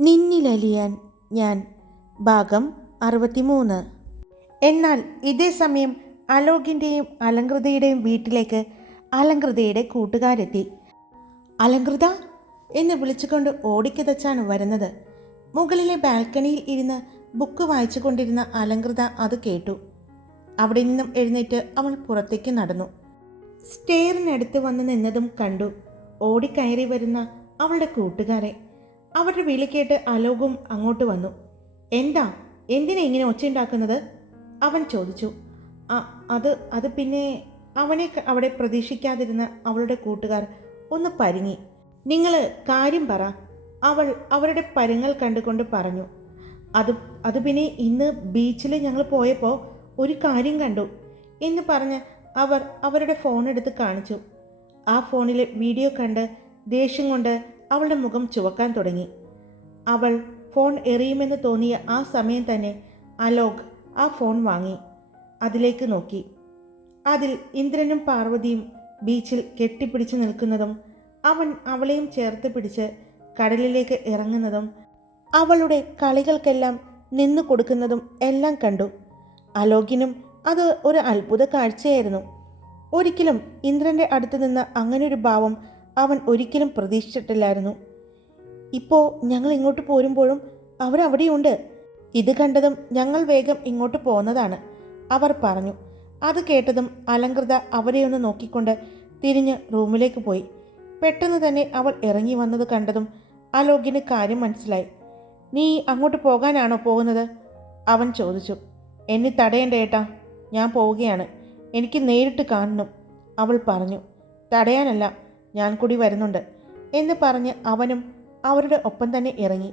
നിന്നിലലിയാൻ ഞാൻ. ഭാഗം അറുപത്തിമൂന്ന്. എന്നാൽ ഇതേ സമയം അലോകിന്റെയും അലങ്കൃതയുടെയും വീട്ടിലേക്ക് അലങ്കൃതയുടെ കൂട്ടുകാരെത്തി. അലങ്കൃത എന്ന് വിളിച്ചുകൊണ്ട് ഓടിക്കതച്ചാണ് വരുന്നത്. മുകളിലെ ബാൽക്കണിയിൽ ഇരുന്ന് ബുക്ക് വായിച്ചു കൊണ്ടിരുന്ന അലങ്കൃത അത് കേട്ടു. അവിടെ നിന്നും എഴുന്നേറ്റ് അവൾ പുറത്തേക്ക് നടന്നു. സ്റ്റെയറിനടുത്ത് വന്ന് നിന്നതും കണ്ടു. ഓടിക്കയറി വരുന്ന അവളുടെ കൂട്ടുകാരെ. അവരുടെ വിളി കേട്ട് അലോകും അങ്ങോട്ട് വന്നു. എന്താ? എന്തിനാ ഇങ്ങനെ ഒച്ചയുണ്ടാക്കുന്നത് അവൻ ചോദിച്ചു. "ആ, അത് അത് പിന്നെ അവനെ അവിടെ പ്രതീക്ഷിക്കാതിരുന്ന അവളുടെ കൂട്ടുകാർ ഒന്ന് പരിങ്ങി. നിങ്ങൾ കാര്യം പറ. അവൾ അവരുടെ പരുങ്ങൾ കണ്ടുകൊണ്ട് പറഞ്ഞു. അത് അത് പിന്നെ ഇന്ന് ബീച്ചിൽ ഞങ്ങൾ പോയപ്പോൾ ഒരു കാര്യം കണ്ടു എന്ന് പറഞ്ഞ് അവർ അവരുടെ ഫോൺ എടുത്ത് കാണിച്ചു. ആ ഫോണിലെ വീഡിയോ കണ്ട് ദേഷ്യം കൊണ്ട് അവളുടെ മുഖം ചുവക്കാൻ തുടങ്ങി. അവൾ ഫോൺ എറിയുമെന്ന് തോന്നിയ ആ സമയം തന്നെ അലോക് ആ ഫോൺ വാങ്ങി. അതിലേക്ക് നോക്കി. അതിൽ ഇന്ദ്രനും പാർവതിയും ബീച്ചിൽ കെട്ടിപ്പിടിച്ച് നിൽക്കുന്നതും അവൻ അവളെയും ചേർത്ത് പിടിച്ച് കടലിലേക്ക് ഇറങ്ങുന്നതും അവളുടെ കളികൾക്കെല്ലാം നിന്നു കൊടുക്കുന്നതും എല്ലാം കണ്ടു. അലോകിനും അത് ഒരു അത്ഭുത കാഴ്ചയായിരുന്നു. ഒരിക്കലും ഇന്ദ്രന്റെ അടുത്ത് നിന്ന് അങ്ങനെയൊരു ഭാവം അവൻ ഒരിക്കലും പ്രതീക്ഷിച്ചിട്ടില്ലായിരുന്നു. ഇപ്പോൾ ഞങ്ങൾ ഇങ്ങോട്ട് പോരുമ്പോഴും അവരവിടെയുണ്ട് ഇത് കണ്ടതും ഞങ്ങൾ വേഗം ഇങ്ങോട്ട് പോന്നതാണ്. അവർ പറഞ്ഞു. അത് കേട്ടതും അലങ്കൃത അവരെയൊന്ന് നോക്കിക്കൊണ്ട് തിരിഞ്ഞ് റൂമിലേക്ക് പോയി. പെട്ടെന്ന് തന്നെ അവൾ ഇറങ്ങി വന്നത് കണ്ടതും അലോകിന് കാര്യം മനസ്സിലായി. നീ അങ്ങോട്ട് പോകാനാണോ പോകുന്നത്? അവൻ ചോദിച്ചു. എന്നെ തടയേണ്ട ഏട്ടാ. ഞാൻ പോവുകയാണ്. എനിക്ക് നേരിട്ട് കാണണം. അവൾ പറഞ്ഞു. തടയാനല്ല. ഞാൻ കൂടി വരുന്നുണ്ട് എന്ന് പറഞ്ഞ് അവനും അവരുടെ ഒപ്പം തന്നെ ഇറങ്ങി.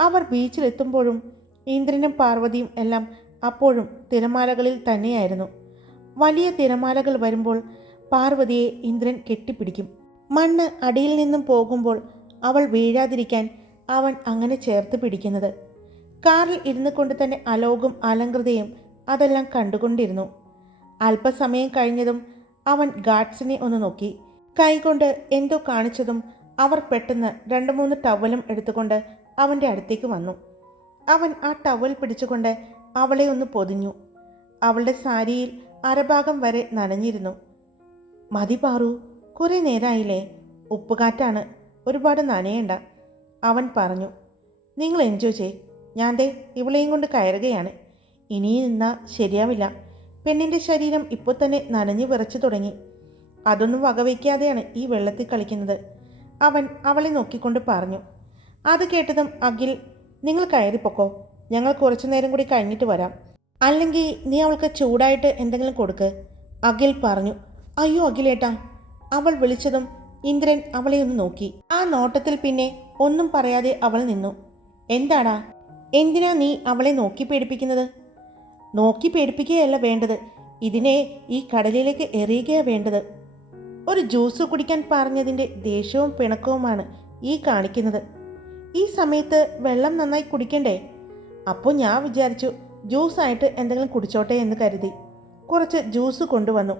അവർ ബീച്ചിലെത്തുമ്പോഴും ഇന്ദ്രനും പാർവതിയും എല്ലാം അപ്പോഴും തിരമാലകളിൽ തന്നെയായിരുന്നു. വലിയ തിരമാലകൾ വരുമ്പോൾ പാർവതിയെ ഇന്ദ്രൻ കെട്ടിപ്പിടിക്കും. മണ്ണ് അടിയിൽ നിന്നും പോകുമ്പോൾ അവൾ വീഴാതിരിക്കാൻ അവൻ അങ്ങനെ ചേർത്ത് പിടിക്കുന്നത്. കാറിൽ ഇരുന്നു കൊണ്ട് തന്നെ അലോകും അലങ്കൃതയും അതെല്ലാം കണ്ടുകൊണ്ടിരുന്നു. അല്പസമയം കഴിഞ്ഞതും അവൻ ഗാഡ്സിനെ ഒന്ന് നോക്കി. കൈകൊണ്ട് എന്തോ കാണിച്ചതും അവർ പെട്ടെന്ന് രണ്ട് മൂന്ന് ടവലും എടുത്തുകൊണ്ട് അവന്റെ അടുത്തേക്ക് വന്നു. അവൻ ആ ടവൽ പിടിച്ചുകൊണ്ട് അവളെ ഒന്ന് പൊതിഞ്ഞു. അവളുടെ സാരിയിൽ അരഭാഗം വരെ നനഞ്ഞിരുന്നു. മതി പാറു കുറേ നേരമായില്ലേ ഉപ്പുകാറ്റാണ് ഒരുപാട് നനയേണ്ട അവൻ പറഞ്ഞു. നിങ്ങൾ എൻജോയ് ചെയ്. ഞാൻ ദേ ഇവളെയും കൊണ്ട് കയറുകയാണ്. ഇനിയും നിന്നാൽ ശരിയാവില്ല. പെണ്ണിന്റെ ശരീരം ഇപ്പോൾ തന്നെ നനഞ്ഞു വിറച്ചു തുടങ്ങി. അതൊന്നും വകവയ്ക്കാതെയാണ് ഈ വെള്ളത്തിൽ കളിക്കുന്നത്. അവൻ അവളെ നോക്കിക്കൊണ്ട് പറഞ്ഞു അത് കേട്ടതും അഖിൽ നിങ്ങൾ കയറിപ്പോക്കോ ഞങ്ങൾ കുറച്ചു നേരം കൂടി കഴിഞ്ഞിട്ട് വരാം. അല്ലെങ്കിൽ നീ അവൾക്ക് ചൂടായിട്ട് എന്തെങ്കിലും കൊടുക്ക്. അഖിൽ പറഞ്ഞു അയ്യോ അഖിലേട്ടാ. അവൾ വിളിച്ചതും ഇന്ദ്രൻ അവളെ ഒന്ന് നോക്കി. ആ നോട്ടത്തിൽ പിന്നെ ഒന്നും പറയാതെ അവൾ നിന്നു. എന്താടാ? എന്തിനാ നീ അവളെ നോക്കി പേടിപ്പിക്കുന്നത്? നോക്കി പേടിപ്പിക്കുകയല്ല വേണ്ടത്. ഇതിനെ ഈ കടലിലേക്ക് എറിയുകയാണ് വേണ്ടത്. ഒരു ജ്യൂസ് കുടിക്കാൻ പറഞ്ഞതിന്റെ ദേഷ്യവും പിണക്കവുമാണ് ഈ കാണിക്കുന്നത്. ഈ സമയത്ത് വെള്ളം നന്നായി കുടിക്കണ്ടേ? അപ്പോൾ ഞാൻ വിചാരിച്ചു ജ്യൂസായിട്ട് എന്തെങ്കിലും കുടിച്ചോട്ടെ എന്ന് കരുതി. കുറച്ച് ജ്യൂസ് കൊണ്ടുവന്നു.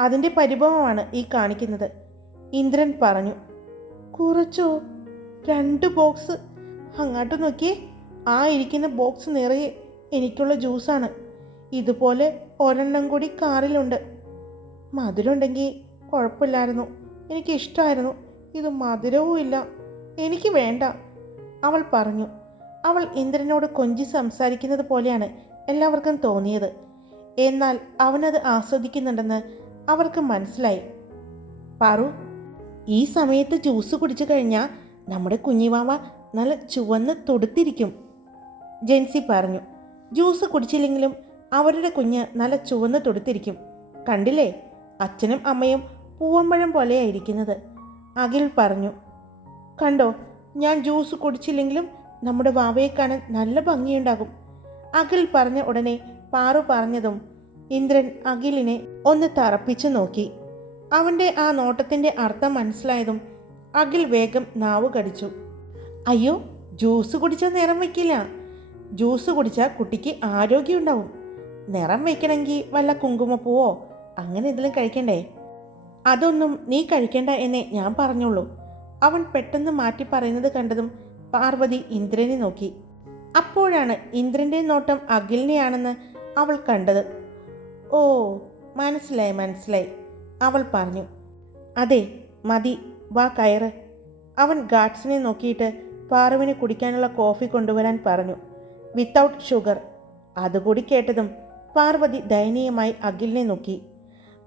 അതിന്റെ പരിഭവമാണ് ഈ കാണിക്കുന്നത്. ഇന്ദ്രൻ പറഞ്ഞു കുറച്ചോ? രണ്ട് ബോക്സ്? അങ്ങോട്ട് നോക്കിയേ. ആ ഇരിക്കുന്ന ബോക്സ് നിറയെ എനിക്കുള്ള ജ്യൂസാണ്. ഇതുപോലെ ഒരെണ്ണം കൂടി കാറിലുണ്ട്. മധുരമുണ്ടെങ്കിൽ കുഴപ്പമില്ലായിരുന്നു. എനിക്കിഷ്ടമായിരുന്നു ഇത് മധുരവും ഇല്ല. എനിക്ക് വേണ്ട. അവൾ പറഞ്ഞു. അവൾ ഇന്ദ്രനോട് കൊഞ്ചി സംസാരിക്കുന്നത് പോലെയാണ് എല്ലാവർക്കും തോന്നിയത്. എന്നാൽ അവനത് ആസ്വദിക്കുന്നുണ്ടെന്ന് അവർക്ക് മനസ്സിലായി. പാറു ഈ സമയത്ത് ജ്യൂസ് കുടിച്ചു കഴിഞ്ഞാൽ നമ്മുടെ കുഞ്ഞിവാവ നല്ല ചുവന്ന് തൊടുത്തിരിക്കും ജെൻസി പറഞ്ഞു. ജ്യൂസ് കുടിച്ചില്ലെങ്കിലും അവരുടെ കുഞ്ഞ് നല്ല ചുവന്ന് തൊടുത്തിരിക്കും. കണ്ടില്ലേ? അച്ഛനും അമ്മയും പൂവമ്പഴം പോലെയായിരിക്കുന്നത്. അഖിൽ പറഞ്ഞു കണ്ടോ ഞാൻ ജ്യൂസ് കുടിച്ചില്ലെങ്കിലും നമ്മുടെ വാവയെ കാണാൻ നല്ല ഭംഗിയുണ്ടാകും. അഖിൽ പറഞ്ഞ ഉടനെ പാറു പറഞ്ഞതും ഇന്ദ്രൻ അഖിലിനെ ഒന്ന് തറപ്പിച്ചു നോക്കി. അവന്റെ ആ നോട്ടത്തിന്റെ അർത്ഥം മനസ്സിലായതും അഖിൽ വേഗം നാവ് കടിച്ചു. അയ്യോ ജ്യൂസ് കുടിച്ചാൽ നിറം വയ്ക്കില്ല. ജ്യൂസ് കുടിച്ചാൽ കുട്ടിക്ക് ആരോഗ്യമുണ്ടാവും നിറം വയ്ക്കണമെങ്കിൽ വല്ല കുങ്കുമപ്പൂവോ അങ്ങനെ എന്തെങ്കിലും കഴിക്കണ്ടേ? അതൊന്നും നീ കഴിക്കണ്ട എന്നേ ഞാൻ പറഞ്ഞുള്ളൂ അവൻ പെട്ടെന്ന് മാറ്റി പറയുന്നത് കണ്ടതും പാർവതി ഇന്ദ്രനെ നോക്കി. അപ്പോഴാണ് ഇന്ദ്രന്റെ നോട്ടം അഖിലിനെയാണെന്ന് അവൾ കണ്ടത്. ഓ മനസ്സിലായി മനസ്സിലായി അവൾ പറഞ്ഞു. അതെ മതി വാ കയറ്. അവൻ ഗാഡ്സിനെ നോക്കിയിട്ട് പാറുവിന് കുടിക്കാനുള്ള കോഫി കൊണ്ടുവരാൻ പറഞ്ഞു. വിത്തൗട്ട് ഷുഗർ അതുകൂടി കേട്ടതും പാർവതി ദയനീയമായി അഖിലിനെ നോക്കി.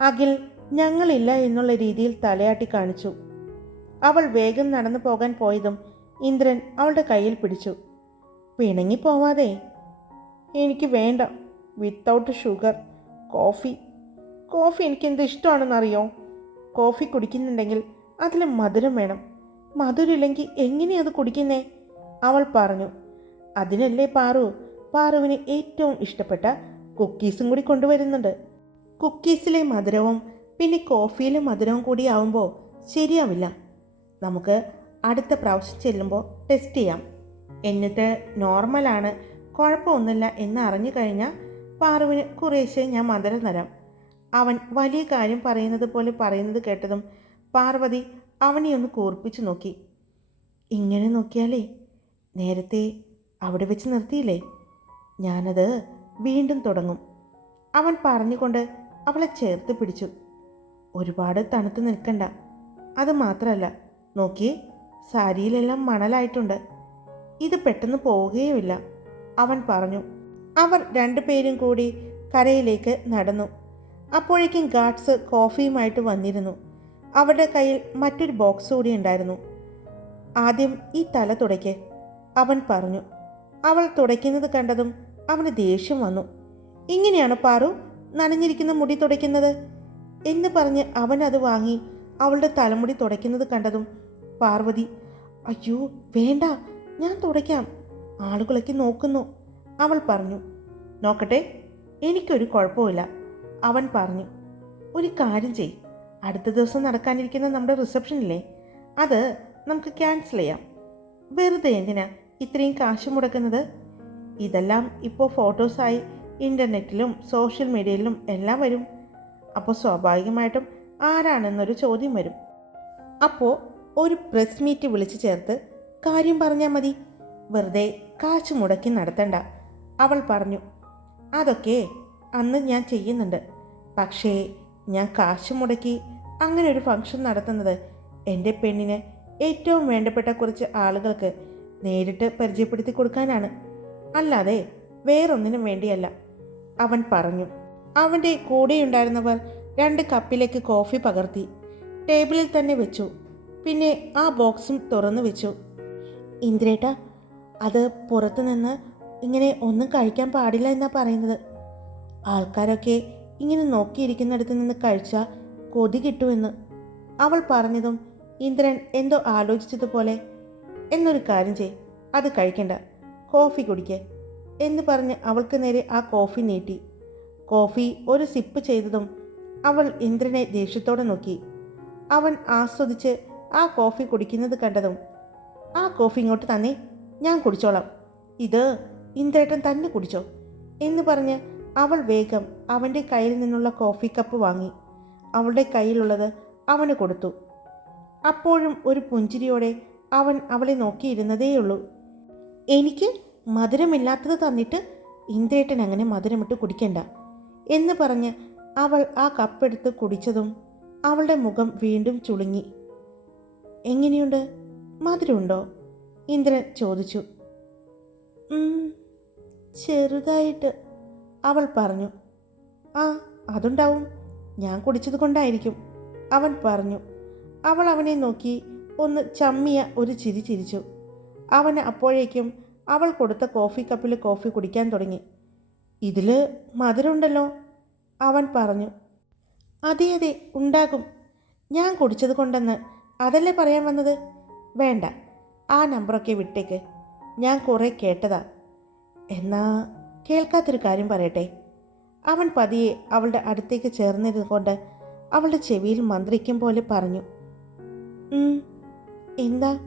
അഖിൽ ഞങ്ങളില്ല എന്നുള്ള രീതിയിൽ തലയാട്ടി കാണിച്ചു. അവൾ വേഗം നടന്നു പോകാൻ പോയതും ഇന്ദ്രൻ അവളുടെ കയ്യിൽ പിടിച്ചു. പിണങ്ങി പോവാതെ. എനിക്ക് വേണ്ട. വിത്തൗട്ട് ഷുഗർ കോഫി കോഫി എനിക്ക് എന്ത് ഇഷ്ടമാണെന്നറിയോ? കോഫി കുടിക്കുന്നുണ്ടെങ്കിൽ അതിൽ മധുരം വേണം. മധുരമില്ലെങ്കിൽ എങ്ങനെയത് കുടിക്കുന്നേ? അവൾ പറഞ്ഞു. അതിനല്ലേ പാറു. പാറുവിന് ഏറ്റവും ഇഷ്ടപ്പെട്ട കുക്കീസും കൂടി കൊണ്ടുവരുന്നുണ്ട്. കുക്കീസിലെ മധുരവും പിന്നെ കോഫിയിലും മധുരവും കൂടി ആവുമ്പോൾ ശരിയാവില്ല. നമുക്ക് അടുത്ത പ്രാവശ്യം ചെല്ലുമ്പോൾ ടെസ്റ്റ് ചെയ്യാം. എന്നിട്ട് നോർമലാണ് കുഴപ്പമൊന്നുമില്ല എന്ന് അറിഞ്ഞു കഴിഞ്ഞാൽ പാറുവിന് കുറേശ്ശെ ഞാൻ മധുരം തരാം. അവൻ വലിയ കാര്യം പറയുന്നത് പോലെ പറയുന്നത് കേട്ടതും പാർവതി അവനെ ഒന്ന് കൂർപ്പിച്ചു നോക്കി. ഇങ്ങനെ നോക്കിയാലേ നേരത്തെ അവിടെ വെച്ച് നിർത്തിയില്ലേ? ഞാനത് വീണ്ടും തുടങ്ങും. അവൻ പറഞ്ഞുകൊണ്ട് അവളെ ചേർത്ത് പിടിച്ചു. ഒരുപാട് തണുത്ത് നിൽക്കണ്ട. അത് മാത്രമല്ല നോക്കി സാരിയിലെല്ലാം മണലായിട്ടുണ്ട്. ഇത് പെട്ടെന്ന് പോവുകയുമില്ല. അവൻ പറഞ്ഞു അവർ രണ്ടുപേരും കൂടി കരയിലേക്ക് നടന്നു. അപ്പോഴേക്കും ഗാർഡ്സ് കോഫിയുമായിട്ട് വന്നിരുന്നു. അവരുടെ കയ്യിൽ മറ്റൊരു ബോക്സ് കൂടി ഉണ്ടായിരുന്നു. ആദ്യം ഈ തല തുടയ്ക്ക് അവൻ പറഞ്ഞു. അവൾ തുടയ്ക്കുന്നത് കണ്ടതും അവന് ദേഷ്യം വന്നു. ഇങ്ങനെയാണ് പാറു നനഞ്ഞിരിക്കുന്ന മുടി തുടയ്ക്കുന്നത്? എന്ന് പറഞ്ഞ് അവൻ അത് വാങ്ങി അവളുടെ തലമുടി തുടയ്ക്കുന്നത് കണ്ടതും പാർവതി അയ്യോ വേണ്ട ഞാൻ തുടയ്ക്കാം. ആളുകളൊക്കെ നോക്കുന്നു. അവൾ പറഞ്ഞു നോക്കട്ടെ എനിക്കൊരു കുഴപ്പമില്ല അവൻ പറഞ്ഞു ഒരു കാര്യം ചെയ് അടുത്ത ദിവസം നടക്കാനിരിക്കുന്ന നമ്മുടെ റിസപ്ഷൻ ഇല്ലേ അത് നമുക്ക് ക്യാൻസൽ ചെയ്യാം. വെറുതെ എന്തിനാ? ഇത്രയും കാശ് മുടക്കുന്നത്? ഇതെല്ലാം ഇപ്പോൾ ഫോട്ടോസായി ഇന്റർനെറ്റിലും സോഷ്യൽ മീഡിയയിലും എല്ലാം വരും. അപ്പോൾ സ്വാഭാവികമായിട്ടും ആരാണെന്നൊരു ചോദ്യം വരും. അപ്പോൾ ഒരു പ്രസ് മീറ്റ് വിളിച്ചു ചേർത്ത് കാര്യം പറഞ്ഞാൽ മതി. വെറുതെ കാശ് മുടക്കി നടത്തണ്ട. അവൾ പറഞ്ഞു അതൊക്കെ അന്ന് ഞാൻ ചെയ്യുന്നുണ്ട്. പക്ഷേ ഞാൻ കാശ് മുടക്കി അങ്ങനെ ഒരു ഫംഗ്ഷൻ നടത്തുന്നത് എന്റെ പെണ്ണിന് ഏറ്റവും വേണ്ടപ്പെട്ട കുറച്ച് ആളുകൾക്ക് നേരിട്ട് പരിചയപ്പെടുത്തി കൊടുക്കാനാണ്. അല്ലാതെ വേറൊന്നിനും വേണ്ടിയല്ല. അവൻ പറഞ്ഞു അവന്റെ കൂടെയുണ്ടായിരുന്നവർ രണ്ട് കപ്പിലേക്ക് കോഫി പകർത്തി ടേബിളിൽ തന്നെ വെച്ചു. പിന്നെ ആ ബോക്സും തുറന്നു വെച്ചു. ഇന്ദ്രേട്ട അത് പുറത്തു നിന്ന് ഇങ്ങനെ ഒന്നും കഴിക്കാൻ പാടില്ല എന്നാ പറയുന്നത്. ആൾക്കാരൊക്കെ ഇങ്ങനെ നോക്കിയിരിക്കുന്നിടത്ത് നിന്ന് കഴിച്ചാൽ കൊതി കിട്ടുമെന്ന്. അവൾ പറഞ്ഞതും ഇന്ദ്രൻ എന്തോ ആലോചിച്ചതുപോലെ എന്നൊരു കാര്യം ചെയ് അത് കഴിക്കണ്ട. കോഫി കുടിക്കേ എന്ന് പറഞ്ഞ് അവൾക്ക് നേരെ ആ കോഫി നീട്ടി. കോഫി ഒരു സിപ്പ് ചെയ്തതും അവൾ ഇന്ദ്രനെ ദേഷ്യത്തോടെ നോക്കി. അവൻ ആസ്വദിച്ച് ആ കോഫി കുടിക്കുന്നത് കണ്ടതും ആ കോഫി ഇങ്ങോട്ട് തന്നെ ഞാൻ കുടിച്ചോളാം. ഇത് ഇന്ദ്രേട്ടൻ തന്നെ കുടിച്ചോ എന്ന് പറഞ്ഞ് അവൾ വേഗം അവന്റെ കയ്യിൽ നിന്നുള്ള കോഫി കപ്പ് വാങ്ങി. അവളുടെ കയ്യിലുള്ളത് അവന് കൊടുത്തു. അപ്പോഴും ഒരു പുഞ്ചിരിയോടെ അവൻ അവളെ നോക്കിയിരുന്നതേയുള്ളൂ. എനിക്ക് മധുരമില്ലാത്തത് തന്നിട്ട് ഇന്ദ്രേട്ടൻ അങ്ങനെ മധുരമിട്ട് കുടിക്കണ്ട. എന്ന് പറഞ്ഞ് അവൾ ആ കപ്പെടുത്ത് കുടിച്ചതും അവളുടെ മുഖം വീണ്ടും ചുളുങ്ങി. എങ്ങനെയുണ്ട്? മധുരമുണ്ടോ? ഇന്ദ്രൻ ചോദിച്ചു. ചെറുതായിട്ട് അവൾ പറഞ്ഞു. ആ അതുണ്ടാവും. ഞാൻ കുടിച്ചത് കൊണ്ടായിരിക്കും അവൻ പറഞ്ഞു. അവൾ അവനെ നോക്കി ഒന്ന് ചമ്മിയ ഒരു ചിരി ചിരിച്ചു. അവന് അപ്പോഴേക്കും അവൾ കൊടുത്ത കോഫി കപ്പിൽ കോഫി കുടിക്കാൻ തുടങ്ങി. ഇതിൽ മധുരമുണ്ടല്ലോ അവൻ പറഞ്ഞു. അതെ അതെ ഉണ്ടാകും. ഞാൻ കുടിച്ചത് കൊണ്ടെന്ന് അതല്ലേ പറയാൻ വന്നത്? വേണ്ട ആ നമ്പറൊക്കെ വിട്ടേക്ക്. ഞാൻ കുറേ കേട്ടതാ. എന്നാ കേൾക്കാത്തൊരു കാര്യം പറയട്ടെ. അവൻ പതിയെ അവളുടെ അടുത്തേക്ക് ചേർന്നിരുന്നുകൊണ്ട് അവളുടെ ചെവിയിൽ മന്ത്രിക്കും പോലെ പറഞ്ഞു. "ഉം, എന്താ?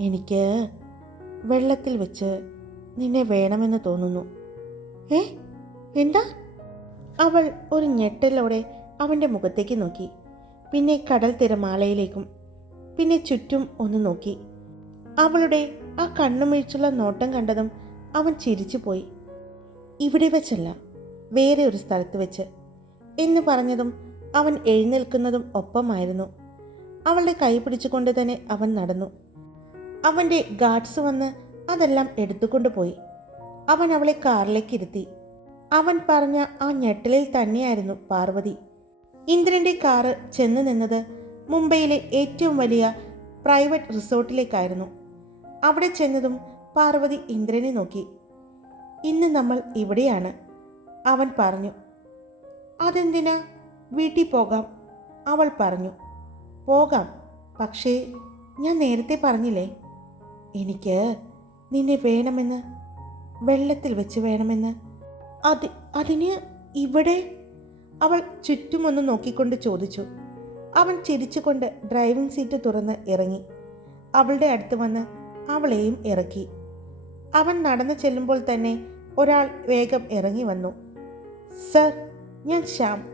എനിക്ക് വെള്ളത്തിൽ വെച്ച് നിന്നെ വേണമെന്ന് തോന്നുന്നു. ഏ? എന്താ? അവൾ ഒരു ഞെട്ടലോടെ അവന്റെ മുഖത്തേക്ക് നോക്കി. പിന്നെ കടൽ തിരമാലയിലേക്കും പിന്നെ ചുറ്റും ഒന്ന് നോക്കി. അവളുടെ ആ കണ്ണുമിഴിച്ചുള്ള നോട്ടം കണ്ടതും അവൻ ചിരിച്ചു പോയി ഇവിടെ വെച്ചല്ല വേറെ ഒരു സ്ഥലത്ത് വെച്ച് എന്ന് പറഞ്ഞതും അവൻ എഴുന്നേൽക്കുന്നതും ഒപ്പമായിരുന്നു. അവളുടെ കൈ പിടിച്ചുകൊണ്ട് തന്നെ അവൻ നടന്നു. അവന്റെ ഗാർഡ്സ് വന്ന് അതെല്ലാം എടുത്തുകൊണ്ട് പോയി. അവൻ അവളെ കാറിലേക്ക് ഇരുത്തി അവൻ പറഞ്ഞ ആ ഞെട്ടലിൽ തന്നെയായിരുന്നു പാർവതി. ഇന്ദ്രന്റെ കാറ് ചെന്ന് നിന്നത് മുംബൈയിലെ ഏറ്റവും വലിയ പ്രൈവറ്റ് റിസോർട്ടിലേക്കായിരുന്നു. അവിടെ ചെന്നതും പാർവതി ഇന്ദ്രനെ നോക്കി. ഇന്ന് നമ്മൾ ഇവിടെയാണ് അവൻ പറഞ്ഞു. അതെന്തിനാ? വീട്ടിൽ പോകാം അവൾ പറഞ്ഞു. പോകാം പക്ഷേ ഞാൻ നേരത്തെ പറഞ്ഞില്ലേ എനിക്ക് നിന്നെ വേണമെന്ന് വെള്ളത്തിൽ വെച്ച് വേണമെന്ന്. അത് അതിന് ഇവിടെ? അവൾ ചുറ്റുമൊന്ന് നോക്കിക്കൊണ്ട് ചോദിച്ചു. അവൻ ചിരിച്ചുകൊണ്ട് ഡ്രൈവിംഗ് സീറ്റ് തുറന്ന് ഇറങ്ങി. അവളുടെ അടുത്ത് വന്ന് അവളെയും ഇറക്കി. അവൻ നടന്നു ചെല്ലുമ്പോൾ തന്നെ ഒരാൾ വേഗം ഇറങ്ങി വന്നു. സർ ഞാൻ ശ്യാം.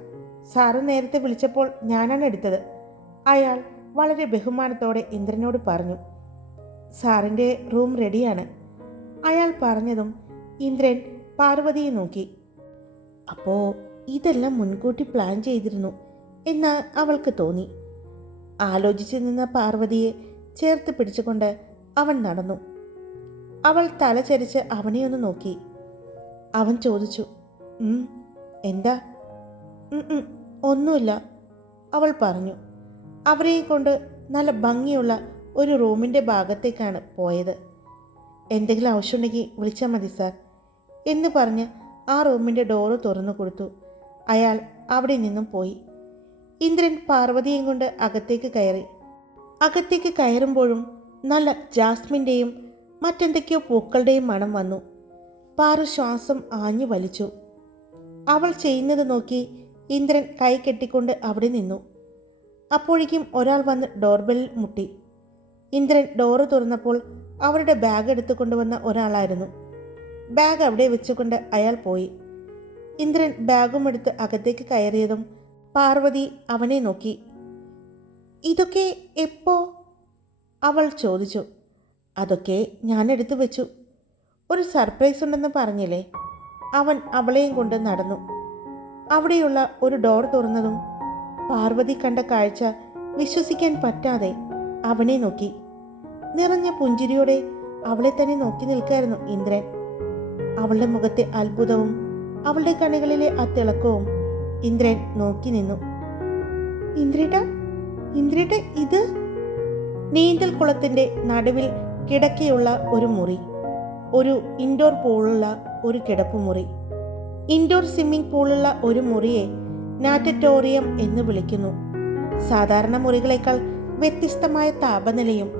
സാറ് നേരത്തെ വിളിച്ചപ്പോൾ ഞാനാണ് എടുത്തത്. അയാൾ വളരെ ബഹുമാനത്തോടെ ഇന്ദ്രനോട് പറഞ്ഞു. സാറിന്റെ റൂം റെഡിയാണ്. അയാൾ പറഞ്ഞതും ഇന്ദ്രൻ പാർവതിയെ നോക്കി. അപ്പോ ഇതെല്ലാം മുൻകൂട്ടി പ്ലാൻ ചെയ്തിരുന്നു എന്ന് അവൾക്ക് തോന്നി. ആലോചിച്ചു നിന്ന പാർവതിയെ ചേർത്ത് പിടിച്ചുകൊണ്ട് അവൻ നടന്നു. അവൾ തലചരിച്ച് അവനെ ഒന്ന് നോക്കി. അവൻ ചോദിച്ചു എന്താ? "ഉം, ഉം, ഒന്നുമില്ല അവൾ പറഞ്ഞു. അവരെയും കൊണ്ട് നല്ല ഭംഗിയുള്ള ഒരു റൂമിന്റെ ഭാഗത്തേക്കാണ് പോയത്. എന്തെങ്കിലും ആവശ്യമുണ്ടെങ്കിൽ വിളിച്ചാൽ മതി സാർ. എന്ന് പറഞ്ഞ് ആ റൂമിന്റെ ഡോറ് തുറന്നു കൊടുത്തു. അയാൾ അവിടെ നിന്നും പോയി. ഇന്ദ്രൻ പാർവതിയെയും കൊണ്ട് അകത്തേക്ക് കയറി. അകത്തേക്ക് കയറുമ്പോഴും നല്ല ജാസ്മിന്റെയും മറ്റെന്തൊക്കെയോ പൂക്കളുടെയും മണം വന്നു. പാറു ശ്വാസം ആഞ്ഞു വലിച്ചു. അവൾ ചെയ്യുന്നത് നോക്കി ഇന്ദ്രൻ കൈ കെട്ടിക്കൊണ്ട് അവിടെ നിന്നു. അപ്പോഴേക്കും ഒരാൾ വന്ന് ഡോർബെല്ലിൽ മുട്ടി. ഇന്ദ്രൻ ഡോറ് തുറന്നപ്പോൾ അവരുടെ ബാഗ് എടുത്തു കൊണ്ടുവന്ന ഒരാളായിരുന്നു. ബാഗ് അവിടെ വെച്ചുകൊണ്ട് അയാൾ പോയി. ഇന്ദ്രൻ ബാഗും എടുത്ത് അകത്തേക്ക് കയറിയതും പാർവതി അവനെ നോക്കി. ഇതൊക്കെ എപ്പോ? അവൾ ചോദിച്ചു. അതൊക്കെ ഞാൻ എടുത്തു വെച്ചു. ഒരു സർപ്രൈസ് ഉണ്ടെന്ന് പറഞ്ഞില്ലേ? അവൻ അവളെയും കൊണ്ട് നടന്നു. അവിടെയുള്ള ഒരു ഡോർ തുറന്നതും പാർവതി കണ്ട കാഴ്ച വിശ്വസിക്കാൻ പറ്റാതെ അവനെ നോക്കി. നിറഞ്ഞ പുഞ്ചിരിയോടെ അവളെ തന്നെ നോക്കി നിൽക്കായിരുന്നു ഇന്ദ്രൻ. അവളുടെ മുഖത്തെ അത്ഭുതവും അവളുടെ കണികളിലെ ആ തിളക്കവും ഇന്ദ്രൻ നോക്കി നിന്നു. ഇന്ദ്രേട്ട ഇന്ദ്രേട്ട ഇത്? നീന്തൽ കുളത്തിന്റെ നടുവിൽ കിടക്കയുള്ള ഒരു മുറി. ഒരു ഇൻഡോർ പൂളുള്ള ഒരു കിടപ്പുമുറി ഇൻഡോർ സ്വിമ്മിംഗ് പൂളുള്ള ഒരു മുറിയെ നാറ്ററ്റോറിയം എന്ന് വിളിക്കുന്നു. സാധാരണ മുറികളെക്കാൾ വ്യത്യസ്തമായ താപനിലയും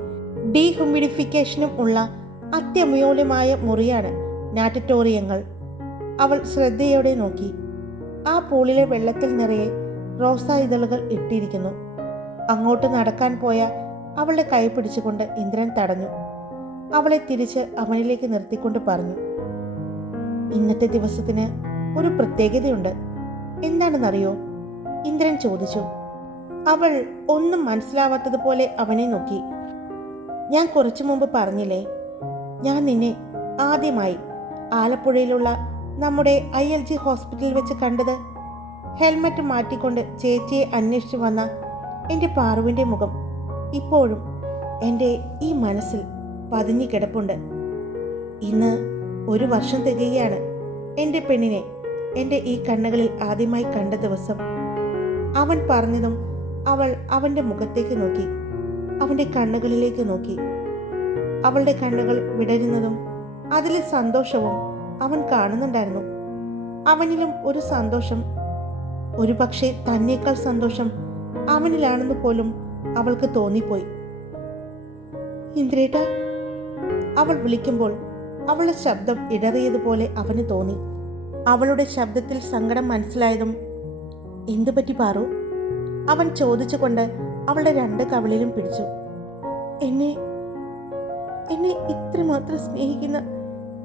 ഡീഹ്യൂമിഡിഫിക്കേഷനും ഉള്ള അത്യമൂല്യമായ മുറിയാണ് നാറ്ററ്റോറിയങ്ങൾ അവൾ ശ്രദ്ധയോടെ നോക്കി. ആ പൂളിലെ വെള്ളത്തിൽ നിറയെ റോസാ ഇതളുകൾ ഇട്ടിരിക്കുന്നു. അങ്ങോട്ട് നടക്കാൻ പോയ അവളെ കൈ പിടിച്ചുകൊണ്ട് ഇന്ദ്രൻ തടഞ്ഞു. അവളെ തിരിച്ച് അവനിലേക്ക് നിർത്തിക്കൊണ്ട് പറഞ്ഞു ഇന്നത്തെ ദിവസത്തിന് ഒരു പ്രത്യേകതയുണ്ട്. എന്താണെന്നറിയോ? ഇന്ദ്രൻ ചോദിച്ചു. അവൾ ഒന്നും മനസ്സിലാവാത്തതുപോലെ അവനെ നോക്കി. ഞാൻ കുറച്ചു മുമ്പ് പറഞ്ഞില്ലേ ഞാൻ നിന്നെ ആദ്യമായി ആലപ്പുഴയിലുള്ള നമ്മുടെ ഐ എൽ ജി ഹോസ്പിറ്റലിൽ വെച്ച് കണ്ടത്. ഹെൽമറ്റ് മാറ്റിക്കൊണ്ട് ചേച്ചിയെ അന്വേഷിച്ചു വന്ന എന്റെ പാറുവിന്റെ മുഖം ഇപ്പോഴും എന്റെ ഈ മനസ്സിൽ പതിഞ്ഞു കിടപ്പുണ്ട്. ഇന്ന് ഒരു വർഷം തികയാണ് എന്റെ പെണ്ണിനെ എന്റെ ഈ കണ്ണുകളിൽ ആദ്യമായി കണ്ട ദിവസം. അവൻ പറഞ്ഞതും അവൾ അവന്റെ മുഖത്തേക്ക് നോക്കി. അവന്റെ കണ്ണുകളിലേക്ക് നോക്കി. അവളുടെ കണ്ണുകൾ വിടരുന്നതും അതിലെ സന്തോഷവും അവൻ കാണുന്നുണ്ടായിരുന്നു. അവനിലും ഒരു സന്തോഷം. ഒരു പക്ഷേ തന്നേക്കാൾ സന്തോഷം അവനിലാണെന്ന് പോലും അവൾക്ക് തോന്നിപ്പോയി. ഇന്ദ്രേട്ട അവൾ വിളിക്കുമ്പോൾ അവളുടെ ശബ്ദം ഇടറിയതുപോലെ അവന് തോന്നി. അവളുടെ ശബ്ദത്തിൽ സങ്കടം മനസ്സിലായതും എന്തു പറ്റി പാറു? അവൻ ചോദിച്ചുകൊണ്ട് അവളുടെ രണ്ട് കവിളിലും പിടിച്ചു. എന്നെ എന്നെ ഇത്രമാത്രം സ്നേഹിക്കുന്ന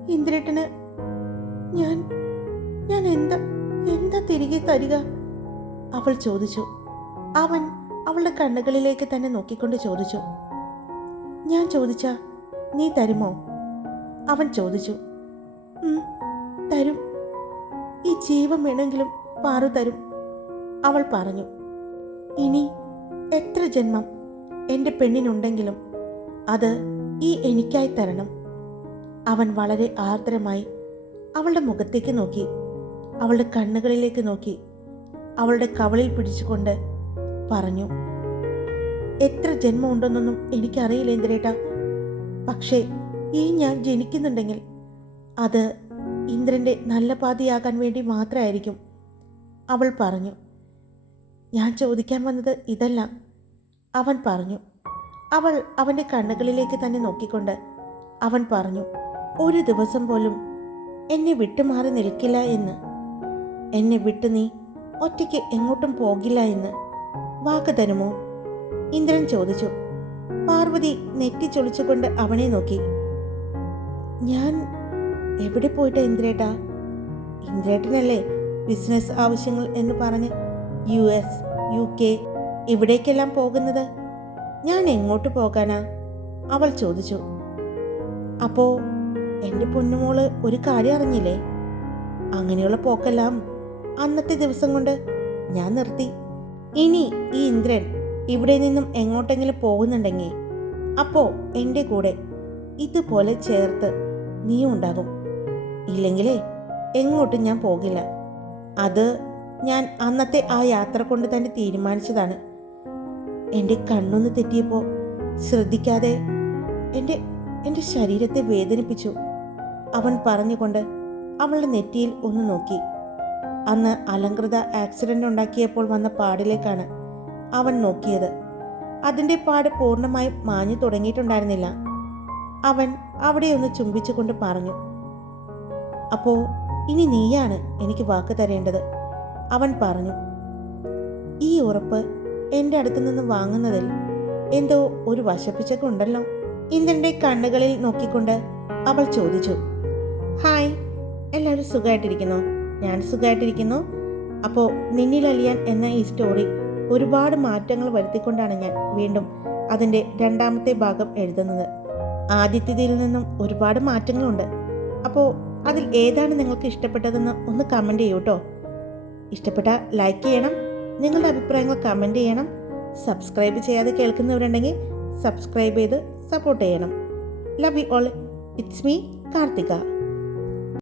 ഇന്ദ്രേട്ടന് ഞാൻ ഞാൻ എന്താ എന്താ തിരികെ തരിക? അവൾ ചോദിച്ചു. അവൻ അവളുടെ കണ്ണുകളിലേക്ക് തന്നെ നോക്കിക്കൊണ്ട് ചോദിച്ചു. ഞാൻ ചോദിച്ച നീ തരുമോ? അവൻ ചോദിച്ചു. തരും. ഈ ജീവൻ വേണമെങ്കിലും പാറു തരും അവൾ പറഞ്ഞു. ഇനി എത്ര ജന്മം എന്റെ പെണ്ണിനുണ്ടെങ്കിലും അത് ഈ എനിക്കായി തരണം. അവൻ വളരെ ആർദ്രമായി അവളുടെ മുഖത്തേക്ക് നോക്കി അവളുടെ കണ്ണുകളിലേക്ക് നോക്കി അവളുടെ കവളിൽ പിടിച്ചുകൊണ്ട് പറഞ്ഞു എത്ര ജന്മം ഉണ്ടെന്നൊന്നും എനിക്കറിയില്ല ഇന്ദ്രേട്ട. പക്ഷേ ഈ ഞാൻ ജനിക്കുന്നുണ്ടെങ്കിൽ അത് ഇന്ദ്രന്റെ നല്ല പാതിയാകാൻ വേണ്ടി മാത്രമായിരിക്കും. അവൾ പറഞ്ഞു ഞാൻ ചോദിക്കാൻ വന്നത് ഇതല്ല. അവൻ പറഞ്ഞു. അവൾ അവന്റെ കണ്ണുകളിലേക്ക് തന്നെ നോക്കിക്കൊണ്ട് അവൻ പറഞ്ഞു ഒരു ദിവസം പോലും എന്നെ വിട്ടുമാറി നിൽക്കില്ല എന്ന്. എന്നെ വിട്ട് നീ ഒറ്റയ്ക്ക് എങ്ങോട്ടും പോകില്ല എന്ന്. വാക്ക് തരുമോ? ഇന്ദ്രൻ ചോദിച്ചു. പാർവതി നെറ്റിച്ചൊളിച്ചുകൊണ്ട് അവനെ നോക്കി. ഞാൻ എവിടെ പോയിട്ടാ ഇന്ദ്രേട്ടാ? ഇന്ദ്രേട്ടനല്ലേ ബിസിനസ് ആവശ്യങ്ങൾ എന്ന് പറഞ്ഞ് യു എസ് യു കെ ഇവിടേക്കെല്ലാം പോകുന്നത്? ഞാൻ എങ്ങോട്ട് പോകാനാ? അവൾ ചോദിച്ചു. അപ്പോ എന്റെ പൊന്നുമോൾ ഒരു കാര്യം അറിഞ്ഞില്ലേ? അങ്ങനെയുള്ള പോക്കെല്ലാം അന്നത്തെ ദിവസം കൊണ്ട് ഞാൻ നിർത്തി. ഇനി ഈ ഇന്ദ്രൻ ഇവിടെ നിന്നും എങ്ങോട്ടെങ്കിലും പോകുന്നുണ്ടെങ്കിൽ അപ്പോ എന്റെ കൂടെ ഇതുപോലെ ചേർത്ത് നീ ഉണ്ടാകും. ഇല്ലെങ്കിലേ എങ്ങോട്ടും ഞാൻ പോകില്ല. അത് ഞാൻ അന്നത്തെ ആ യാത്ര കൊണ്ട് തന്നെ തീരുമാനിച്ചതാണ്. എന്റെ കണ്ണൊന്ന് തെറ്റിയപ്പോൾ ശ്രദ്ധിക്കാതെ എന്റെ എന്റെ ശരീരത്തെ വേദനിപ്പിച്ചു. അവൻ പറഞ്ഞുകൊണ്ട് അവളുടെ നെറ്റിയിൽ ഒന്ന് നോക്കി. അന്ന് അലങ്കൃത ആക്സിഡന്റ് ഉണ്ടാക്കിയപ്പോൾ വന്ന പാടിലേക്കാണ് അവൻ നോക്കിയത്. അതിന്റെ പാട് പൂർണമായും മാഞ്ഞു തുടങ്ങിയിട്ടുണ്ടായിരുന്നില്ല. അവൻ അവിടെ ഒന്ന് ചുംബിച്ചുകൊണ്ട് പറഞ്ഞു അപ്പോൾ ഇനി നീയാണ് എനിക്ക് വാക്ക് തരേണ്ടത്. അവൻ പറഞ്ഞു ഈ ഉറപ്പ് എന്റെ അടുത്തു നിന്ന് വാങ്ങുന്നതിൽ എന്തോ ഒരു വശപ്പിച്ചൊക്കെ ഉണ്ടല്ലോ. ഇന്ദ്രന്റെ കണ്ണുകളിൽ നോക്കിക്കൊണ്ട് അവൾ ചോദിച്ചു ഹായ് എല്ലാവരും സുഖമായിട്ടിരിക്കുന്നു? ഞാൻ സുഖമായിട്ടിരിക്കുന്നു. അപ്പോൾ നിന്നിൽ അലിയാൻ എന്ന ഈ സ്റ്റോറി ഒരുപാട് മാറ്റങ്ങൾ വരുത്തിക്കൊണ്ടാണ് ഞാൻ വീണ്ടും അതിന്റെ രണ്ടാമത്തെ ഭാഗം എഴുതുന്നത്. ആദ്യത്തേതിൽ നിന്നും ഒരുപാട് മാറ്റങ്ങളുണ്ട്. അപ്പോൾ അതിൽ ഏതാണ് നിങ്ങൾക്ക് ഇഷ്ടപ്പെട്ടതെന്ന് ഒന്ന് കമന്റ് ചെയ്യൂ കേട്ടോ ഇഷ്ടപ്പെട്ട ലൈക്ക് ചെയ്യണം. നിങ്ങളുടെ അഭിപ്രായങ്ങൾ കമന്റ് ചെയ്യണം. സബ്സ്ക്രൈബ് ചെയ്യാതെ കേൾക്കുന്നവരുണ്ടെങ്കിൽ സബ്സ്ക്രൈബ് ചെയ്ത് സപ്പോർട്ട് ചെയ്യണം. Love you all it's me Karthika.